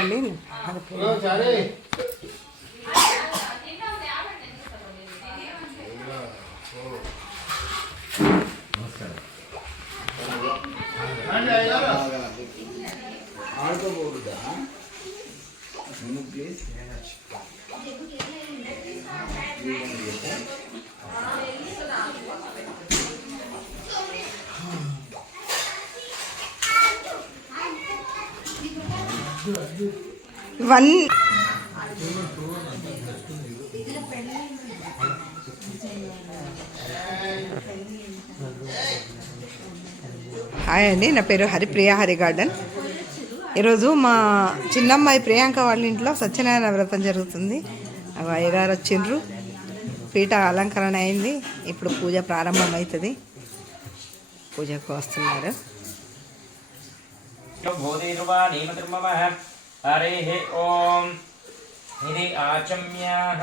అండి. ఆడుకోకూడదా please one hi అండి, నా పేరు హరిప్రియ హరి గార్డెన్. ఈరోజు మా చిన్నమ్మాయి ప్రియాంక వాళ్ళ ఇంట్లో సత్యనారాయణ వ్రతం జరుగుతుంది. అయ్యగారు వచ్చిండ్రు, పీఠ అలంకరణ అయింది. ఇప్పుడు పూజ ప్రారంభం అవుతుంది. పూజకు వస్తున్నారు. ఇది ఆచమ్యాహ.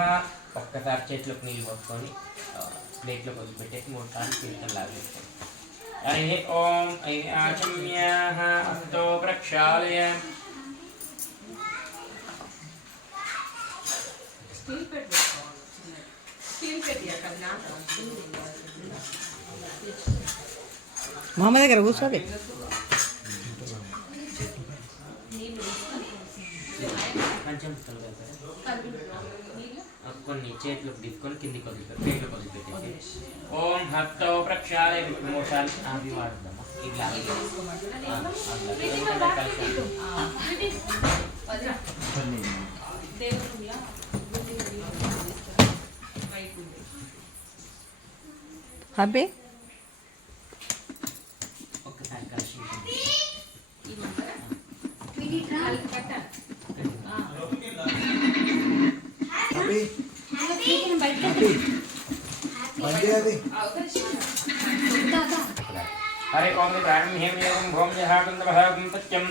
ఒక్కసారి చేతిలోకి నీళ్ళు పోసుకొని ప్లేట్లో వదిలిపెట్టేసి 3 సార్లు కీర్తన లాగేస్తాం. హరి ఓం ఇది ఆచమ్యాహ హస్తో ప్రక్షాళయ. మామ దగ్గర కూర్చోండి. కొన్ని చేతులకు తీసుకొని కిందికి వదిలిపెట్టి ప్లేట్లోకి వదిలిపెట్టేసి ఓం హస్తో ప్రక్షాళయ 3 సార్లు అవి వాడతాము. ఇట్లా హ్యాపీ ఒక్కసారి కలిసి హరి ఓం ప్రారంభ్యం యోగం భోం జహాకుందభాగం సత్యం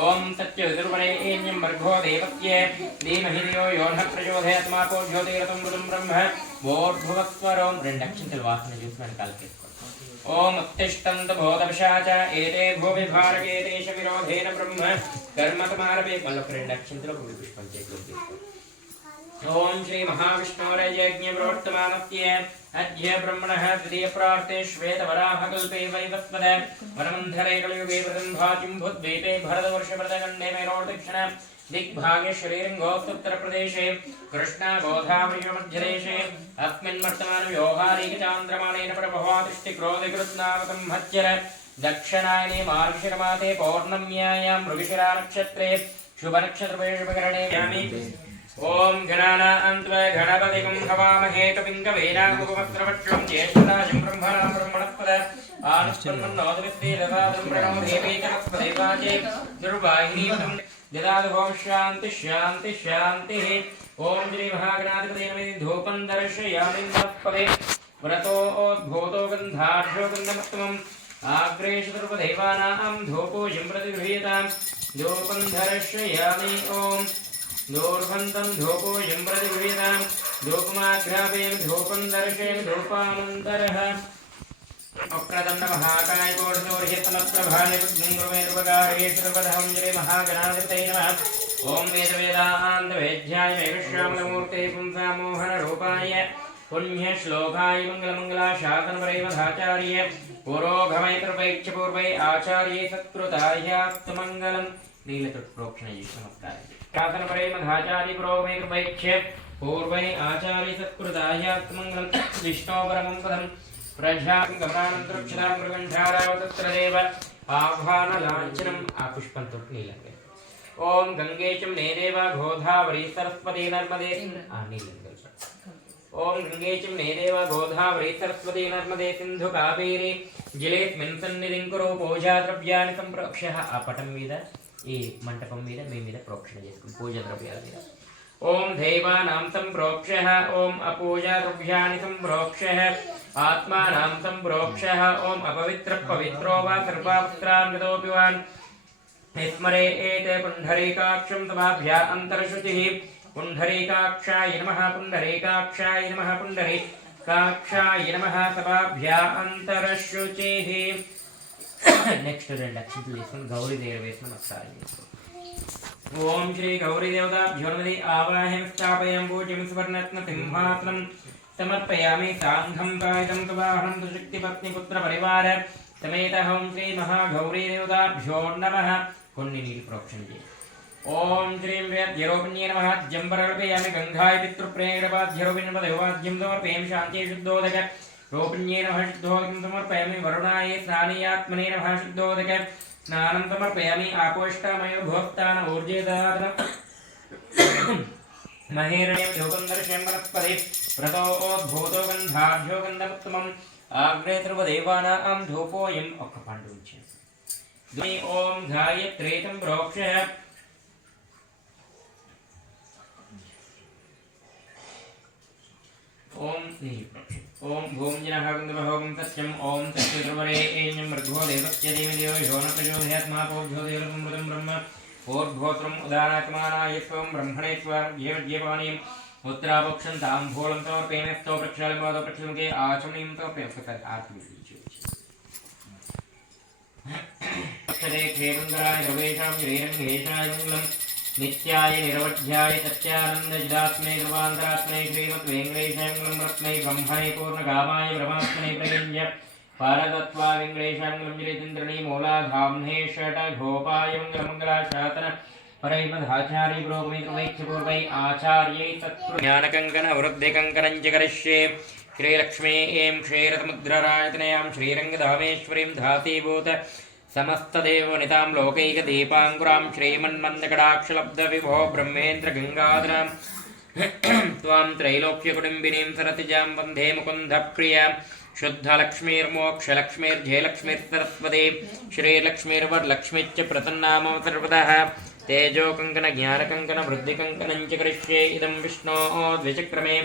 ఓం సత్యదుర్వరేణ్యం భర్గో దేవస్యే ధీమహి ధియో యో నః ప్రచోదయాత్ మాతో జ్యోతిరతం మృతం బ్రహ్మ భోర్భువస్వరోం. 2 అక్షంతలు వాసన చూసుకొని కాల్కేసుకోండి. ఓం ఉత్తిష్టంత భూతవశాచ ఏతే భూవిభారకేతేష విరోధేన బ్రహ్మ కర్మతమారభే. మళ్ళొక 2 అక్షంతలు ఒక పుష్పం చేతిలో తీసుకోండి. ఓం శ్రీ మహావిష్ణోరయజ్ఞ ప్రోత్తమానస్య అద్య బ్రహ్మణః ద్వితీయ ప్రార్తే శ్వేతవరాహకల్పే వైవస్వత వనమంధరే కలియుగే ప్రదంభాతింభుద్వీపే భరతవర్షభరతఖండే మేరోదక్షిణ దిగ్భాగే శ్రీరంగోత్తరప్రదేశే కృష్ణా గోదావరీమధ్యదేశే అస్మిన్ వర్తమాన వ్యవహారీకచాంద్రమాణేన ప్రభవాతిష్ఠి క్రోధికృత్నామసంహత్యర దక్షిణాయనే మార్గశిరమాసే పౌర్ణమ్యాయాం మృగశిరా నక్షత్రే శుభనక్షత్రే శుభకరణే వ్యామి. ఓం గణానాం త్వ గణపతిం హవామహే కవిం కవీనాముపమస్రవక్షం జ్యేష్ఠరాజం బ్రహ్మణా బ్రహ్మణస్పద ఆనుష్ఠన్నోదవిస్తే దదాతం ప్రణో దేవీకరస్పదేవాచే దుర్వాహినీపదం దదాతు. ఓం శాంతి శాంతి శాంతి. ఓం శ్రీ మహాగణాధిపతే నమః. ధూపం దర్శయామి నమఃపదే వ్రతోద్భూతో గంధాఢ్యో గంధమత్తమం ఆగ్రేషు సర్వదేవానాం ధూపోజం ప్రతిగృహ్యతాం. ధూపం దర్శయామి. ఓం దూర్భంతం ధూపోజం ప్రతిగృహ్యతాం. ధూపమాఘ్రాపేమి ధూపం దర్శయామి. ధూపానంతరః వక్రదండ మహాకాయ కోటిసూర్యతనప్రభా నిర్విఘ్నం శ్రీ మహాగణాధిపతే నమః. ఓం వేదవేదాంత వేద్యాయ వైశ్యామలమూర్తే పుంసామోహన రూపాయ పుణ్యశ్లోకాయ మంగళమంగళాశాసనపరైవధాచార్య పురోగమై కృపైక్ష పూర్వై ఆచార్యే సత్కృతాయాస్తమంగళం. నీళ్ళతో ప్రోక్షణ చేసి నమస్కారం. శాసనపరైవధాచార్య పురోగమై కృపైక్ష పూర్వై ఆచార్య సత్కృతాయాస్తమంగళం. విష్ణోపరమం పదం ప్రజాగమనానంతరక్షరాం మృగంఠారావతత్రదేవ ఆహ్వానలాంఛనం. ఆ పుష్పంతో నీళ్ళంగా. ఓం గంగేచం నేదేవ గోదావరి సరస్వతి నర్మదే. ఆ నీళ్ళంగా. ఓం గంగేచం నేదేవ గోదావరి సరస్వతి నర్మదే సింధు కావేరి జలేస్మిన్ సన్నిధిం కురు పూజా ద్రవ్యాన్ని సంప్రోక్ష. ఆ పటం మీద ఈ మంటపం మీద మీ మీద ప్రోక్షణ చేసుకుని పూజా ద్రవ్యాల మీద. ఓం దైవానాం సంప్రోక్ష. ఓం అపూజా ద్రవ్యాన్ని సంప్రోక్ష. ఆత్మానాం సంప్రోక్ష. ఓం అపవిత్ర పవిత్రో వా సర్వావస్త్రాన్వితోపి వాన్ స్మరే ఏతే పుండరీకాక్షం సమాభ్యా అంతర్శుచిః. పుండరీకాక్షాయ నమః. పుండరీకాక్షాయ నమః. పుండరీకాక్షాయ నమః. సమాభ్యా అంతర్శుచిః. నెక్స్ట్ 2 అక్షంతలు తీసుకుని గౌరీ దగ్గర వేసుకుని ఒకసారి చేసుకో. ओम श्री गौरी देवताभ्यो नमः आवाहनं स्थापयामि पूज्यं सुवर्णरत्न सिंहासनं समर्पयामि साङ्घं कायितं तवाहनं सुशक्तिपत्नीपुत्रपरिवार समेत ओम श्री महागौरी देवताभ्यो नमः कोन्निनील प्रोक्षण ओम श्री वेद्यरोपिण्ये नमः जम्बरल्पयामि गंगाय पितृप्रेरवाद्यरोपिण्य देवाद्यं समर्पयामि शान्ति शुद्धोदक रोपिण्ये नमः शुद्धोदकं समर्पयामि वरुणाय स्नानीयात्मने नमः शुद्धोदक स्नानं समर्पयामि आपोष्टामयो भोक्तान ऊर्जेदातन महेरणे योगंदर्शं वनस्पति व्रतोद्भूतो गन्धाढ्यो गन्धमुत्तमम् आग्रे सर्वदेवानां धूपोऽयम् अक्कपाण्डुञ्च द्वे ओम गायत्रीतं प्रोक्षः ओम ओम भूम जनहागंधभोगं सत्यम ओम सत्यद्रवरे एन्यं मृद्भो देवस्य देवी देव योन प्रचोदयात् महापोभ्यो देवमृतं ब्रह्म ओर्भोत्रम् उदानात्मानाय स्वं ब्रह्मणे स्वं जीवज्जीवानीम् उत्तरापक्षं ताम्बूलं समर्पयामि स्तौ प्रक्षालपादौ प्रक्षालके आचमनीं समर्पयामि आत्मीयं अक्षरे खेमङ्गलाय प्रवेशां श्रीरङ्गेशाय मङ्गलम् नित्याय निरवध्याय सत्यानन्दजिदात्मै सर्वान्तरात्मै श्रीमद्वेङ्कटेशाङ्गलं रत्नै ब्रह्मणे पूर्णकामाय ब्रह्मात्मने प्रयुञ्ज पारतत्वा वेङ्कटेशाङ्गलं जलितेन्द्रणी मूलाधाम्ने षट्घोपाय मङ्गलमङ्गलाशासन परैमधाचार्य पुरोगमित्रवैक्षपूर्वै आचार्यै तत्ज्ञानकङ्कणवृद्धिकङ्कणं च करिष्ये श्रीलक्ष्मी ऐं क्षीरसमुद्ररायतनयां श्रीरङ्गधामेश्वरीं धातीभूत समस्तदेवनितां लोकैकदीपाङ्कुरां श्रीमन्मन्दकटाक्षलब्धविभो ब्रह्मेन्द्रगङ्गाधरां त्वां त्रैलोक्यकुटुम्बिनीं सरसिजां वन्दे मुकुन्दप्रियां शुद्धलक्ष्मीर्मोक्षलक्ष्मीर्जयलक्ष्मीर्सरस्वती श्रीलक्ष्मीर्वरलक्ष्मीश्च प्रतन्नामं सर्वतः तेजोकङ्कणज्ञानकङ्कणवृद्धिकङ्कणं च करिष्ये इदं विष्णोः द्विचक्रमे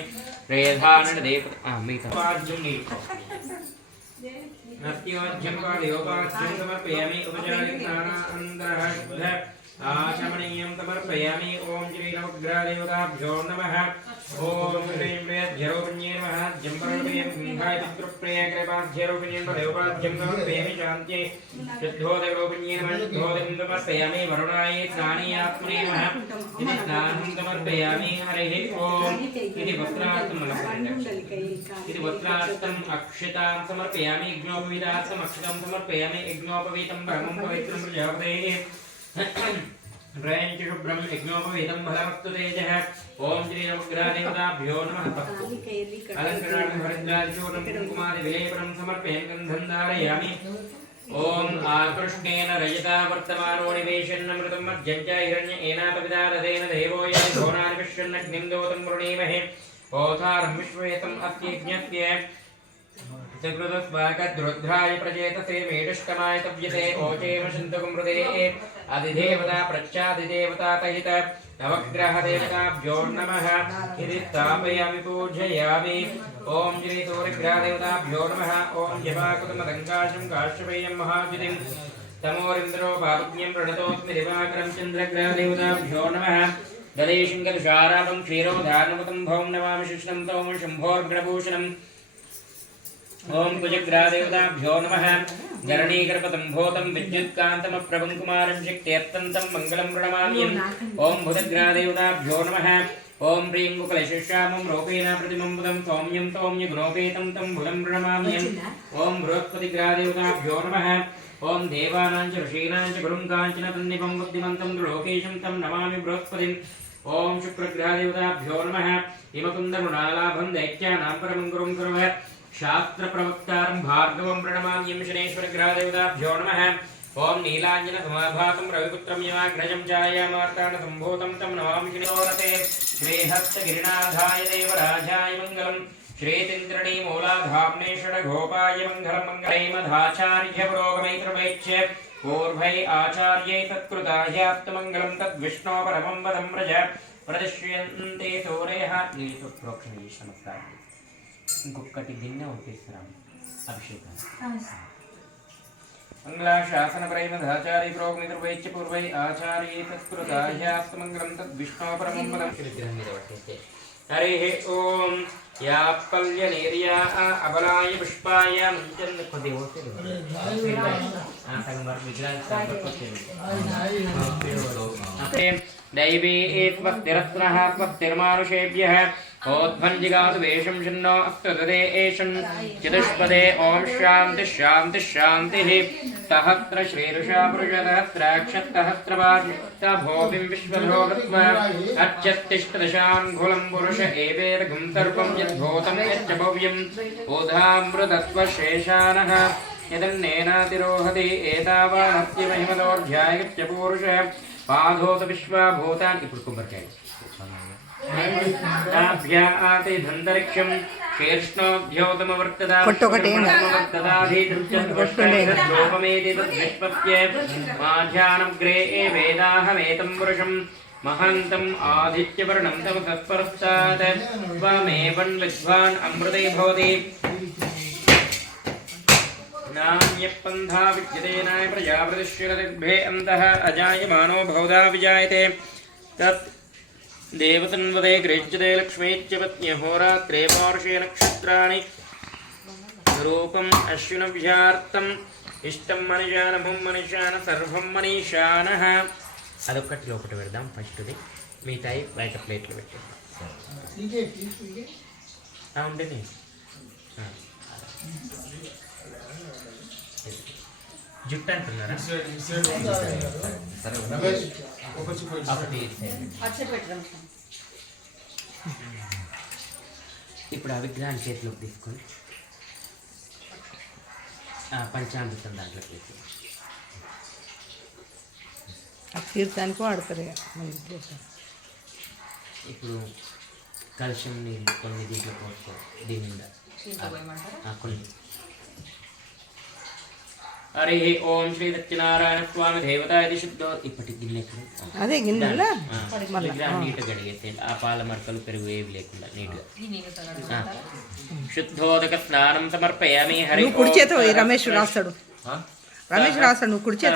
नत्योज्यं पादयोपाज्यं समर्पयामि उपचारिस्नानानन्तरः आचमनीयं समर्पयामि ओम श्री नवग्रहदेवताभ्यो नमः ओम श्रीं वेद्यरोपिण्ये नमः जम्बरल्पयं गङ्गाय पितृप्रियकृपाध्यरोपिण्यं देवपाद्यं समर्पयामि शान्त्यै शुद्धोदकरोपिण्ये नमः शुद्धोदकं समर्पयामि वरुणाय स्नानीयात्मने नमः इति स्नानं समर्पयामि हरिः ओम इति वस्त्रार्थम् अक्षतां समर्पयामि यज्ञोपवीतार्थम् अक्षतां समर्पयामि यज्ञोपवीतं ब्रह्मं पवित्रं प्रजापतेः शुभ्रम यज्ञोपवीतं फलमस्तु तेजः ओम श्री नवग्रहदेवताभ्यो नमः अलङ्कराणं हरिद्रादिशूलं कुङ्कुमादिविलेपनं समर्पयामि गन्धं धारयामि ओम आकृष्णेन रजता वर्तमानो निवेशन्नमृतं मध्यं च हिरण्य एनापविदा ददेन देवो यं घोरानि पश्यन्नग्निं दोतं वृणीमहे ओथारं विश्वेतम् अस्यज्ञस्य सकृतस्वागद्रुद्राय प्रचेतसे मेढष्टमाय तव्यते ओचेम शन्तकुमृते अधिदेवता प्रच्चादिदेवता तहित नवग्रहदेवताभ्यो नमः इति स्थापयामि पूजयामि ओम श्री सूर्यग्रहदेवताभ्यो नमः ओम जपाकुतमदङ्काशं काश्यपेयं महाद्युतिं तमोरिन्द्रो पावज्ञं प्रणतोऽस्मि दिवाकरं चन्द्रग्रहदेवताभ्यो नमः गदेशङ्कतुषारापं क्षीरोधार्णवतं भौं नमामि शुष्णं तोम शम्भोर्गणभूषणम् ओम कुजग्रादेवताभ्यो नमः जरणीगर्भतं भूतं विद्युत्कान्तमप्रभं कुमारं शक्त्यत्यन्तं मङ्गलं प्रणमाम्यहम् ओम भुजग्रादेवताभ्यो नमः ओम ह्रीं कुकलशिष्यामं रूपेण प्रतिमं बुधं सौम्यं सौम्यगुणोपेतं तं बुधं प्रणमाम्यहम् ओम बृहस्पतिग्रादेवताभ्यो नमः ओम देवानां च ऋषीणां च गुरुं काञ्चन तन्निभं बुद्धिमन्तं त्रिलोकेशं तं नमामि बृहस्पतिम् ओम शुक्रग्रहदेवताभ्यो नमः हिमकुन्दमृणालाभं दैत्यानां परमं गुरुं कुर्वः शास्त्र प्रवक्तारं भार्गवं प्रणमाम्यं शनेश्वरग्रहदेवताभ्यो नमः ओम नीलाञ्जन समाभातं रविपुत्रं यमाग्रजं छायामार्ताण्ड सम्भूतं तं नमामि शनिवासरे श्रीहस्तगिरिनाथाय देवराजाय मङ्गलं श्रीतिन्द्रणी मूलाधाम्ने षड्घोपाय मङ्गलं मङ्गलैमधाचार्य पुरोगमैत्रवैच्य पूर्वै आचार्यै सत्कृतायाप्तमङ्गलं तद्विष्णो परमं पदं व्रज प्रदश्यन्ते सूरयः नीतु प्रोक्षणीय नमस्कारः ఇంకొకటి దిన్నే ఒకేసారి అభిషేకం మంగళాశాసనపరైమధాచార్య ప్రోగమిత్రవైచ్య పూర్వై ఆచార్యే తత్కృతాయాస్తమంగళం తద్విష్ణోపరమం పదం హరిః ఓం యా పల్యనేర్యా అబలాయ పుష్పాయ మంచన్ కొద్ది ఓకే ఆ సంగమర్ విగ్రహం दैवी स्वस्तिरस्नः स्वस्तिर्मानुषेभ्यः ओध्वञ्जिगातु वेषं शन्नो अस्तु तदे एषं चतुष्पदे ॐ शान्तिः शान्तिः शान्तिः सहस्र श्रीरुषा पुरुषसहस्राक्षसहस्रपात् भोविं विश्वधो कृत्वा अर्चत्तिष्ठदशाङ्गुलं पुरुष एवेदगुं सर्वं यद्भूतं यच्च भव्यम् ओधामृतत्वशेषानः यदन्नेनातिरोहति एतावानस्य महिमदोऽध्यायश्च पूरुषः पादोत विश्वभूतान् ఇప్పుడు కొబ్బరికాయ ताभ्याते धन्तरिक्षं शीर्ष्णोऽभ्योतमवर्तदा वर्तदाधीतृत्यद्वष्टमेति तद्विष्पत्ये माध्यानग्रे वेदाहमेतं पुरुषं महान्तम् आदित्यवर्णं तमसत्परस्तात् त्वमेवं विद्वान् अमृते भवति नान्यपन्था विद्यते नाय प्रजापतिश्चिरदिग्भे अन्तः अजायमानो बहुधा विजायते तत् देवतन्वदे गृह्यते लक्ष्मीच्च पत्न्यहोरात्रे पार्श्वे नक्षत्राणि रूपम् अश्विनभ्यार्तम् इष्टं मनिशानभं मनिशान सर्वं मनीषानः అదొక్కటి లోపల పెడదాం ఫస్ట్ది మిగతాయి బయట ప్లేట్లు పెట్టేద్దాం ఉండని జుట్టు అంటున్నారా ఇప్పుడు ఆ విగ్రహాన్ని చేతిలోకి తీసుకొని పంచామృతం దాంట్లో వేసి తీర్థానికి వాడతారు. ఇప్పుడు కలుషం నీళ్ళు కొన్ని దీంట్లో పోసుకో దీని మీద కొన్ని హరి ఓం శ్రీ సత్యనారాయణ స్వామి దేవత ఇది శుద్ధో ఇప్పటి గిన్నె అదే గిన్నెలో విగ్రహం నీట్గా కడిగేస్తే ఆ పాల మరకలు పెరుగు ఏవి లేకుండా నీట్గా శుద్ధోదక స్నానం సమర్పయామి హరి కుడి చేత రమేష్ రాస్తాడు నువ్వు కుడి చేత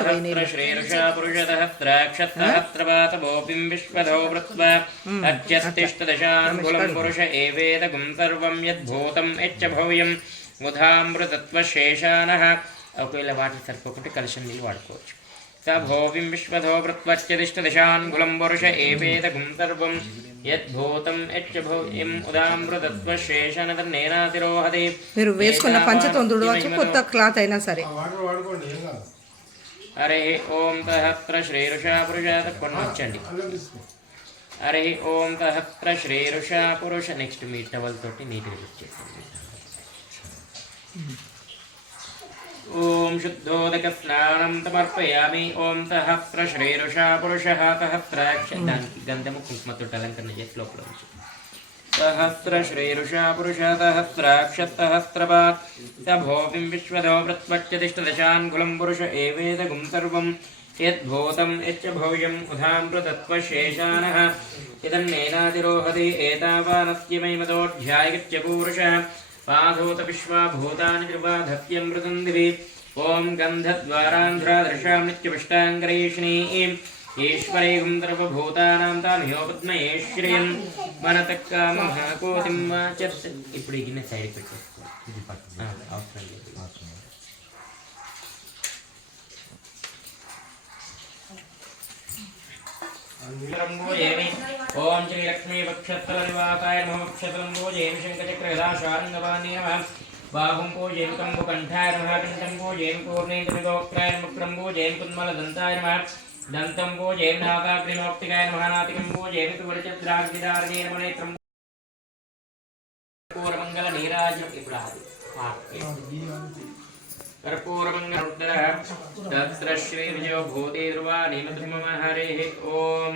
శ్రీరుషా పురుషసహస్రాక్షసహస్రపాతమోపిం విశ్వధో వృత్వా అర్చస్తిష్టదశాంగుళం పురుష ఏవేదగుం సర్వం యద్భూతం యచ్చ భవ్యం ఉధామృతత్వశేషానః ఒకవేళ వాటర్ సరిపోకుంటే కలుషం నీళ్ళు వాడుకోవచ్చు. స భోవిం విశ్వధో వృత్వశ్చదిష్టదశాంగుళం పురుష ఏవేదగుం సర్వం యద్భూతం యచ్చ భవ్యం ఉదామృతత్వశేషానతన్నేనాతిరోహతి. మీరు వేసుకున్న పంచతో తుడవచ్చు, కొత్త క్లాత్ అయినా సరే. హరి ఓం సహస్ర శ్రీరుషా పురుషాత కొన్ని వచ్చండి. హరి ఓం సహస్ర శ్రీరుషా పురుష. నెక్స్ట్ మీ టవల్ తోటి నీట్గా వచ్చేసండి. ఓం శుద్ధోదక స్నానం సమర్పయామి. ఓం సహస్ర శ్రీరుషా పురుష సహస్రాక్ష. దానికి గంధము కుంకుమతో అలంకరణ చేసి లోపల ఉంచు. సహస్ర శ్రీరుషా పురుష సహస్రాక్ష సహస్రపాత్ స భోవిం విశ్వధో వృత్వశ్చతిష్టదశాంగుళం పురుష ఏవేదగుం సర్వం యద్భూతం యచ్చ భవ్యం ఉధామృతత్వశేషానః యదన్నేనాతిరోహతి ఏతావానస్య మహిమదోऽధ్యాయశ్చ పూరుషः పాదోత విశ్వభూతాని త్రిపాధత్యమృతం దివి. ఓం గంధద్వారాంధ్రాదర్శాం నిత్యపుష్టాంగరైష్ణీం ఈశ్వరైహం సర్వభూతానాం తామిహోపద్మయే శ్రియం మనతక్కామహాకోతిం వాచత్. ఇప్పుడు ఈ గిన్నె సైడ్ పెట్టేసుకో, అవసరం లేదు. ఓం శ్రీ లక్ష్మీ వక్షస్థల నివాసాయ నమః. వక్షస్థలం పూజయేమి శంఖచక్రగదాశారంగపాణి నమః. బాహుం పూజయేమి కంబుకంఠాయ నమః. కంఠం పూజయేమి పూర్ణేంద్రగోక్తాయ నమః. వక్రం పూజయేమి కున్మలదంతాయ నమః. దంతం పూజయేమి నాగాగ్నిమోక్తికాయ నమః. నాతికం పూజయేమి తువరచద్రాగ్నిదారణే నమః. నేత్రం పూర్వమంగళ నీరాజం. ఇప్పుడు कर्पूरमङ्गलरुद्रः तत्र श्रीविजयो भूते ध्रुवा निमध्रुमः हरेः. ओम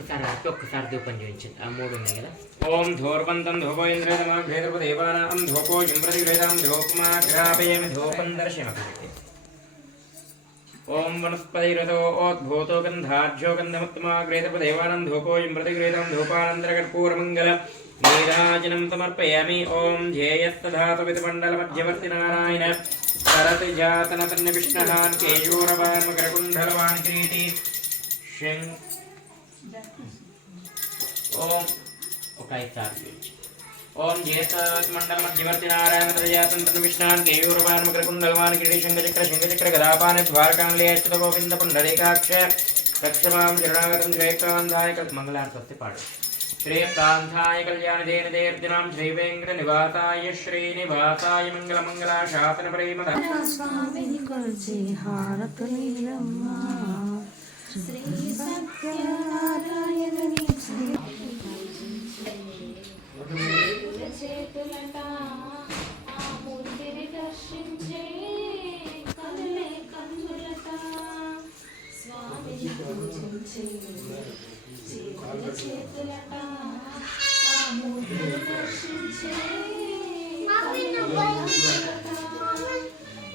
ఒక్కసారి ఆపి ఒక్కసారి ధూపం చూపించండి. ఆ 3 ఉన్నాయి కదా. ఓం ధూర్వంతం ధూపోయింద్రేదమాఘ్రేదపదేవానాం ధూపో జింప్రతిగ్రేదాం ధూపమాఘ్రాపయేమి ధూపం దర్శయమపి. ఓం వనస్పతిరథోద్భూతో గంధాఢ్యో గంధముత్తమాగ్రేతపదేవానాం ధూపో జింప్రతిగ్రేదాం ధూపానంతరకర్పూరమంగళ నీరాజనం సమర్పయామి. ఓం ధ్యేయస్తధాతువితమండలమధ్యవర్తి నారాయణ సరతి జాతనతన్య విష్ణుహాన్ కేయూరవాన్ మకరకుండలవాన్ కిరీటి ఓం ఒక 5 సార్లు. ఓం జ్యేష్ఠమండలమధ్యవర్తి నారాయణ తదయాతంతన్య విష్ణుహాన్ కేయూరవాన్ మకరకుండలవాన్ కిరీటి శంఖచక్ర గదాపాని ద్వారకాంలేయచ్యుత గోవింద పుండరీకాక్ష రక్షమాం శరణాగతం శ్రేయకాంతాయ మంగళార్తి వస్తే పాడు. శ్రీకాంతాయ కళ్యాణదేనదేర్జనాం శ్రీవేంకటనివాసాయ శ్రీనివాసాయ మంగళమంగళాశాసన ప్రేమద స్వామిని కొలిచి హారతులీలమ్మ శ్రీ సత్యనారాయణుని చేతులట ఆ మూర్తిని దర్శించే కనులే కన్నులట స్వామిని పూజించే చేతులట ఆ మూర్తిని దర్శించే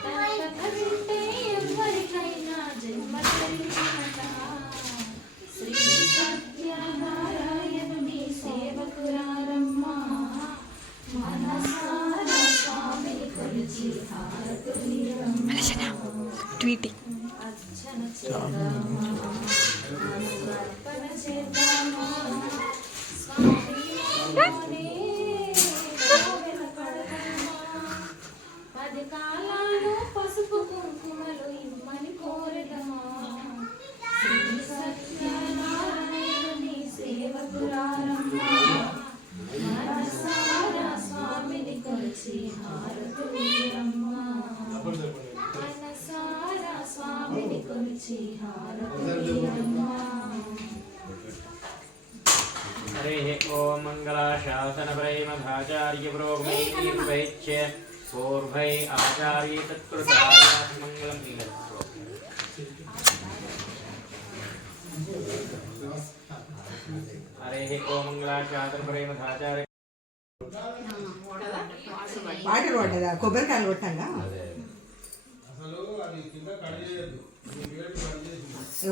తనకంటే ఎవరికైనా జన్మ ధరించినట శ్రీ సత్యనారాయణుని సేవకురారమ్మ మనసారా స్వామిని కొలిచి హారతులీలమ్మ ట్వీటింగ్ అర్చన చేద్దామా సమర్పణ చేద్దామా స్వామిలోనే వెలకడదామా 10 కాలాలు పసుపు కుంకుమలు ఇమ్మని కోరెదమా శ్రీ సత్యనారాయణుని సేవకురారమ్మ మనసారా స్వామిని కొలిచి హారతులీలమ్మ మనసారా స్వామిని కొలిచి హారతులీలమ్మ. హరి ఓం మంగళాశాసన ప్రేమధాచార్య ప్రోగమైత్య పూర్వై ఆచార్య తత్కృతాయ మంగళం హరి ఓం మంగళాశాసన ప్రేమధాచార్య వాటర్ పడ్డదా కొబ్బరికాయలు కొట్టాగా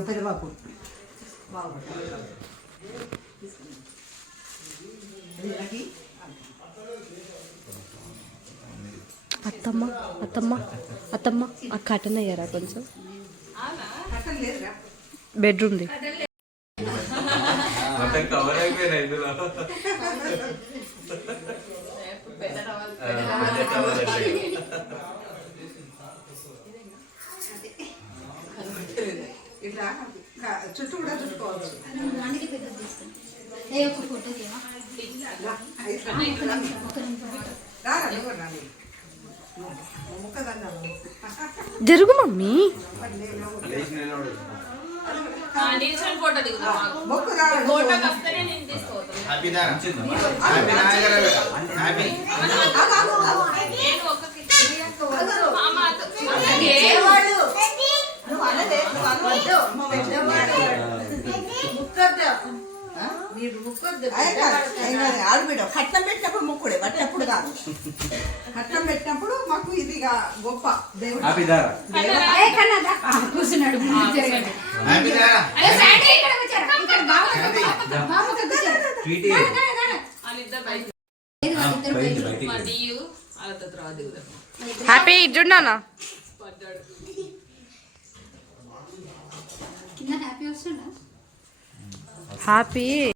పెద్ద బాపు అత్తమ్మ అత్తమ్మ అత్తమ్మ ఆ కటన్ అయ్యారా కొంచెం బెడ్రూమ్ది కవర్ అయిపోయినా ఇందులో ఇట్లా చుట్టూ కూడా చుట్టుకోవచ్చు. జరుగు మమ్మీ ఆడబిడ్డ కట్నం పెట్టినప్పుడు మొక్కుడే పట్టినప్పుడు కాదు. కట్నం పెట్టినప్పుడు మాకు ఇది గొప్ప దేవుడు కూర్చున్నాడు. Happy ఇడ్డున్నానా happy